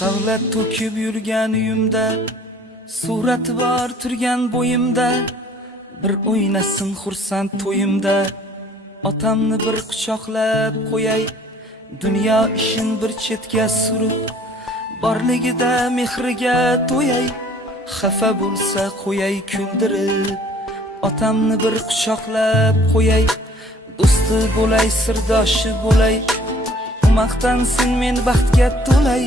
Savlat to'kib yurgan uyimda, surati bor turgan bo'yimda, bir o'ynasin xursand to'yimda. Otamni bir quchoqlab qo'yay, dunyo ishin bir chetga surib, borligida mehriga to'yay, xafa bo'lsa qo'yay kuldirib. Otamni bir quchoqlab qo'yay, do'sti bo'lay, sirdoshi bo'lay, maqtansin men baxtga to'lay,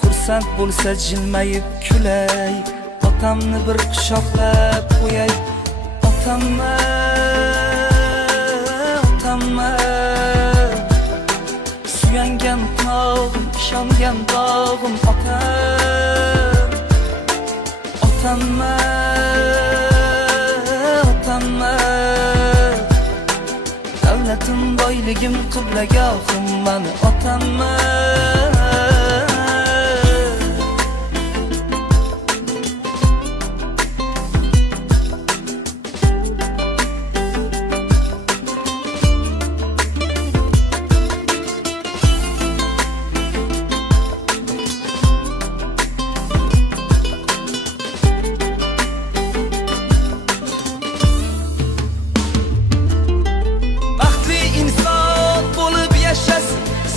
xursand bo'lsa jilmayib kulay. Otamni bir quchoqlab qo'yay, otamni, otamni suyangan tog'im, ishongan dog'im otam. Otamni, otamni davlatim, boyligim, qiblagohim mani otamni.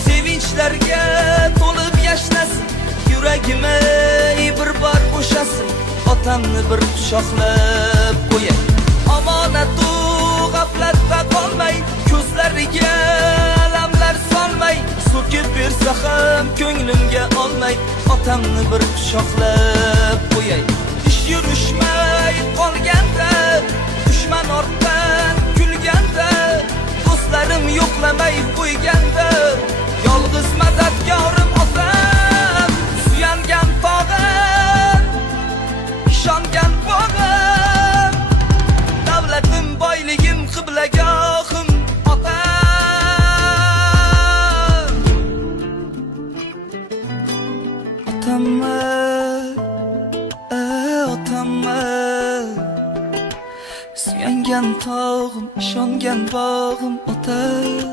Sevinçlarga to'lib yashnasin, yuragime bir bor bo'shasin. Otamni bir quchoqlab qo'yay, omonatu g'aflatda qolmay, ko'zlariga alamlar solmay, so'kib bersa ham ko'nglimga olmay. Otamni bir quchoqlab qo'yay, ish yurishmay qolganda, dushman ortdan kulganda, do'stlarim yo'qlamay qo'yganda, yolg'iz madadkorim otam. Suyangan tog'im, ishongan bog'im, davlatim, boyligim, qiblagohim otam. Otamni, otamni suyangan tog'im, ishongan bog'im otam.